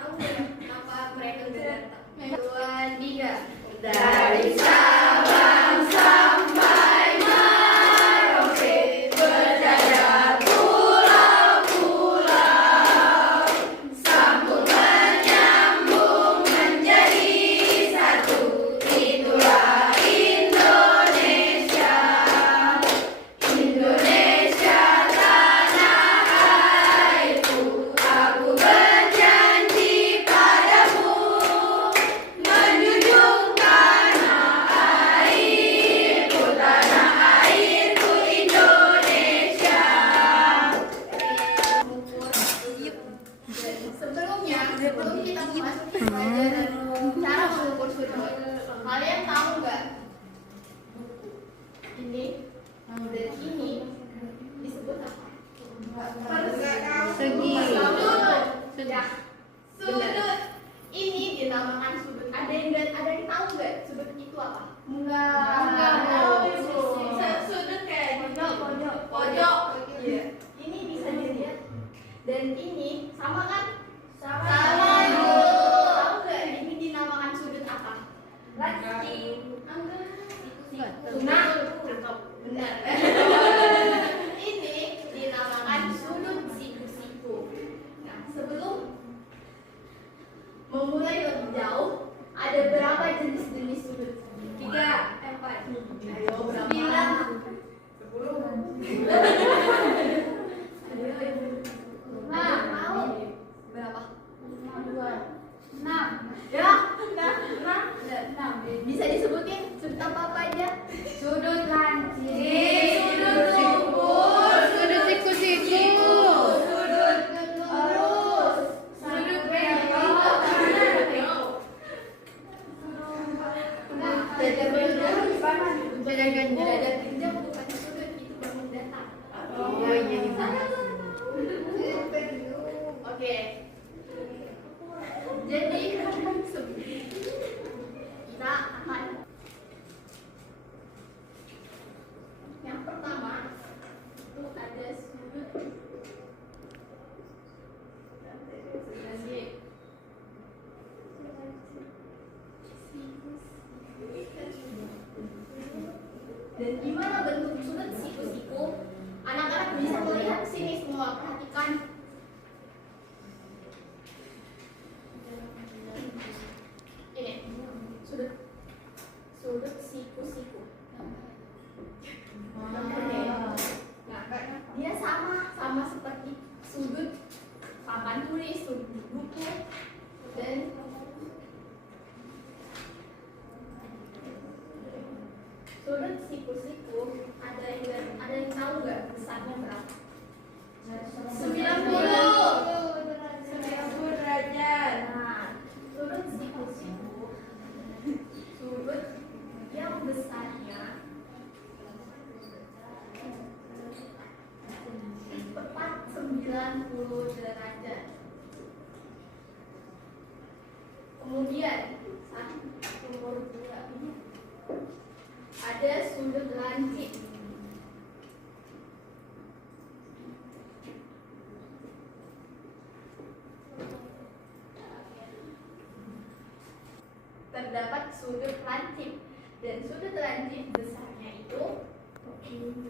tahu nggak kenapa mereka udah datang? 2, 3. Dari Sabang sampai Merauke berjaya pulau-pulau, sambung menyambung menjadi satu, itulah Indonesia. Indonesia tanah airku, aku berjanji padamu menjunjung tanah airku Indonesia. Sebelum kita memasuki pelajaran cara mengukur sudut, kalian tahu nggak? Ini dan ini disebut apa? Segi. Sudah. Sudut. Ini dinamakan sudut. Ada yang tahu nggak sudut itu apa? Enggak. Sudut kayak pojok. Iya. Ini bisa dilihat. Dan ini sama kan? Sama. Tahu nggak ini dinamakan sudut apa? Enggak. Benar. Ini dinamakan sudut siku-siku. Nah, sebelum memulai lebih jauh, ada berapa jenis-jenis sudut? 3, 4. Ayo, berapa? 10. Nah, tahu berapa? 6. Ya, 6. Bisa disebutin sudut apa aja? Sudut lancip, sudut tumpul, Sudut siku-siku. sudut lurus, sudut bengkok. Dada genjang bukan sudut, itu bangun datar. Oh, iya. Oke. Jadi kita akan yang pertama itu ada sudut dan gimana bentuk sudut siku-siku? Anak-anak bisa melihat sini semua, perhatikan. Ini sudut siku-siku. Nah, dia sama seperti sudut papan tulis, sudut buku, dan sudut siku-siku ada yang tahu nggak besarnya berapa? 90 derajat. Nah, sudut siku-siku, sudut yang besarnya tepat 90 derajat. Kemudian nomor 2 ini ada sudut lancip. Terdapat sudut lancip dan sudut lancip besarnya itu 20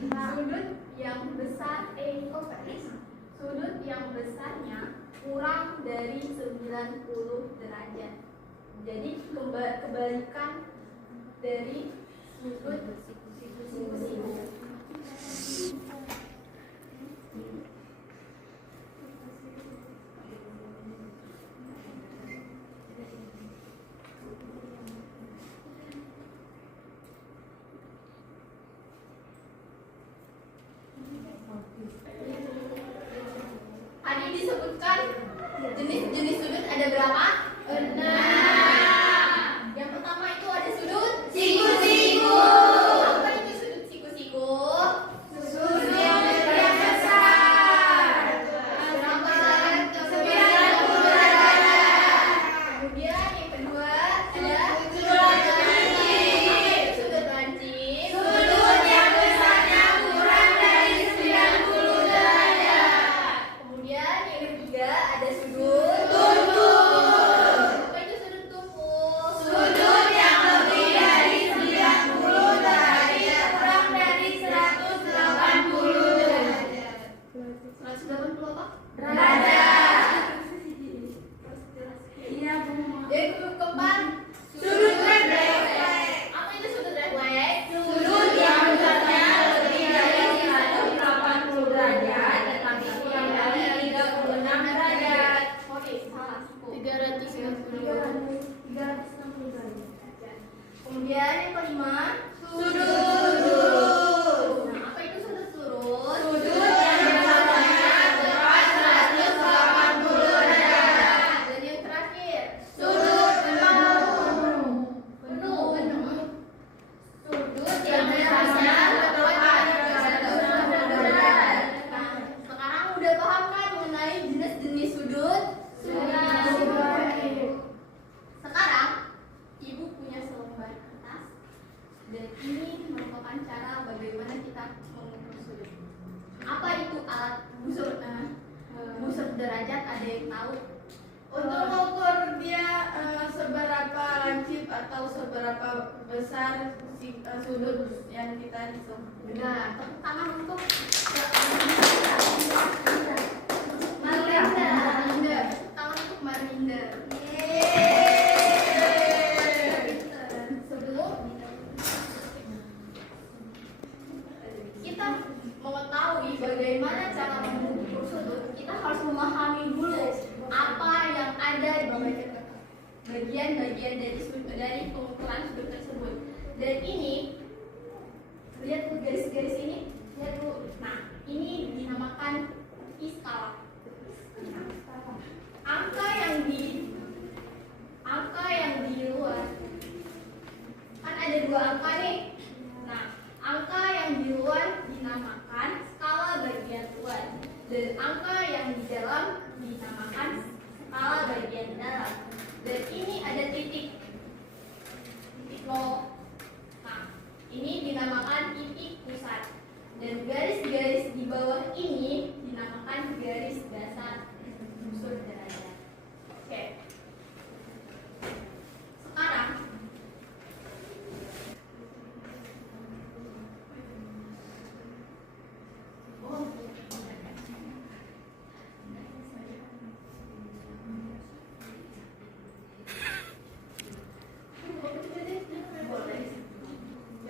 sudut yang besar sudut yang besarnya kurang dari 90 derajat. Jadi kebalikan dari sudut siku-siku. Tadi disebutkan jenis-jenis sudut ada berapa? 6. Yang pertama itu ada sudut siku-siku. Apa itu sudut siku-siku? Sudut yang besar. Berapa? 90 derajat. Kemudian yang kedua ada sudut lancip. Sudut lancip. Sudut yang besarnya kurang dari 90 tahu seberapa besar sudut yang kita hitung. Benar. Tepuk tangan untuk Marlinda. Tepuk tangan untuk Marlinda. Sebelum kita mengetahui bagaimana cara mengukur sudut, kita harus memahami dulu apa yang ada di bagian-bagian dari pengukuran sudut tersebut. Dan ini, lihat tuh garis-garis ini, lihat tuh. Nah, ini dinamakan skala. Angka yang di luar, kan ada dua angka nih. Nah, angka yang di luar dinamakan skala bagian luar, dan angka yang di dalam dinamakan skala bagian dalam. Dan ini ada titik 0. Nah, ini dinamakan titik pusat. Dan garis-garis di bawah ini dinamakan garis dasar busur derajat. Oke. Sekarang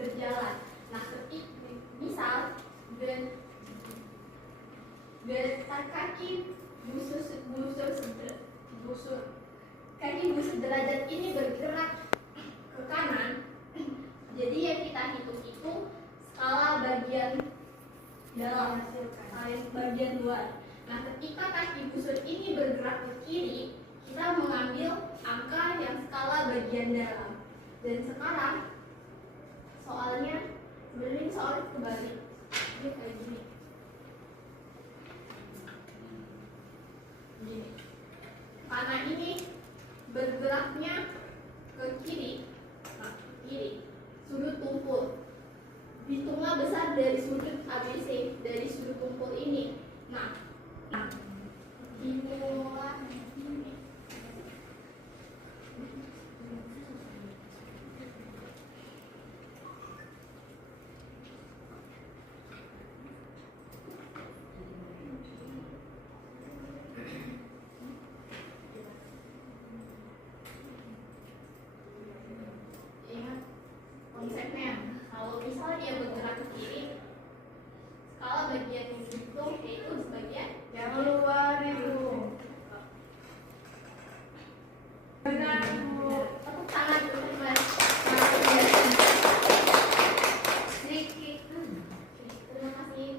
berjalan. Nah, misal besar kaki busur derajat ini bergerak ke kanan. Jadi yang kita hitung itu skala bagian dalam, bagian luar. Nah, ketika kaki busur ini bergerak ke kiri, kita mengambil angka yang skala bagian dalam. Dan sekarang soalnya sebenarnya ini soalnya kebalik. Ini kayak gini. Gini. Karena ini bergeraknya ke kiri, nah, kiri, sudut tumpul. Hitunglah besar dari sudut ABC, dari sudut tumpul ini. Nah, dimulai ini. Ingat konsepnya. Kalau misalnya dia bergerak ke kiri, skala bagian yang dihitung yaitu sebagian Yang luar itu. Benar, Bu. tepuk tangan teman-teman. Sedikit. Terima kasih.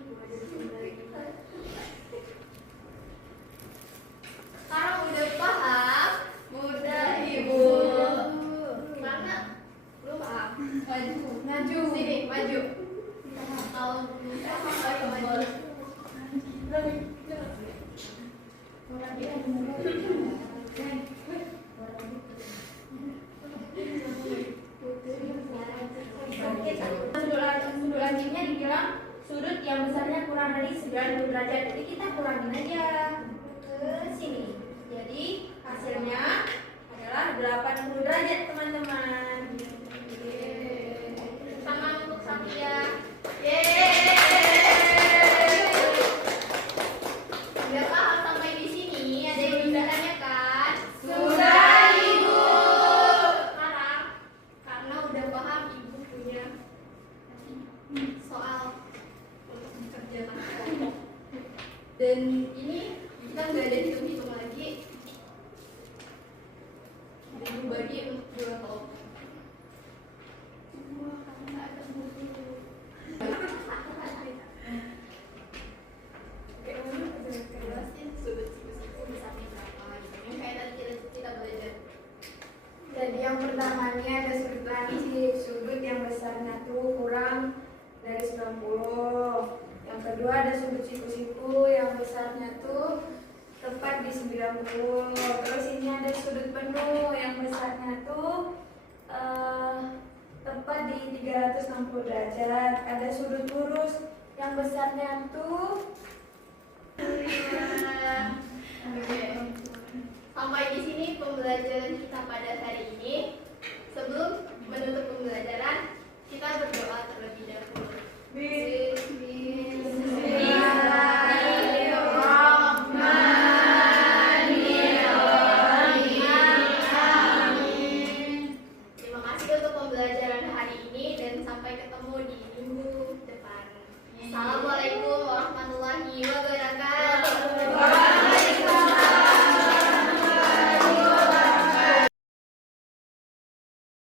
Sekarang udah paham? Mudah, Ibu. Mana? Belum paham? Maju. Sini, maju. Kalau belum paham, ayo maju. Sudut lazimnya dibilang sudut yang besarnya kurang dari 90 derajat. Jadi kita kurangin aja ke sini. Jadi hasilnya adalah 80 derajat, teman-teman. Tangan untuk Satria. Yeay. Udah paham sampai di sini? Ada yang bisa tanyakan? Sudah, Ibu. Sekarang karena udah paham, Ibu punya soal untuk dikerjakan kelompok. Dan ini kita nggak ada hitung-hitung lagi. Ibu bagi untuk 2 kelompok. Karena ada buku. Jelasin sudut-sudut bisa berapa gitu. Yang kayak tadi kita belajar. Jadi yang pertama ini ada sudut lazim, sudut yang besarnya tuh kurang dari 90. Yang kedua ada sudut siku-siku yang besarnya tuh tepat di 90. Terus ini ada sudut penuh yang besarnya tuh tepat di 360 derajat. Ada sudut lurus yang besarnya tuh Oke. Sampai di sini pembelajaran kita pada hari ini. Sebelum menutup pembelajaran, kita berdoa terlebih dahulu.